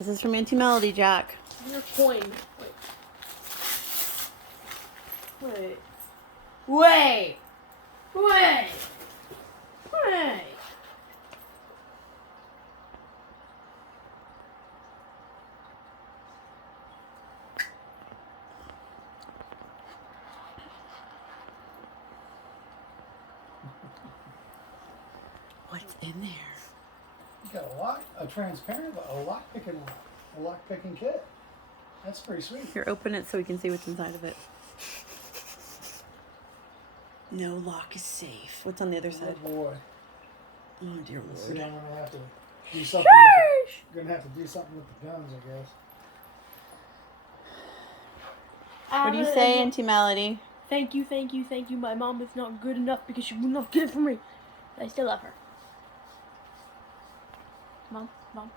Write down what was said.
This is from Auntie Melody, Jack. Your coin. Wait. Wait. Wait. Wait. What's in there? You got a transparent, a lock picking kit. That's pretty sweet. Here, open it so we can see what's inside of it. No lock is safe. What's on the other side? Oh boy. Oh dear See, Lord. I'm gonna have to do something. Gonna have to do something with the guns, I guess. What do you say, Auntie Melody? Thank you, thank you, thank you. My mom is not good enough because she would not get it for me. I still love her. Mom, Mom.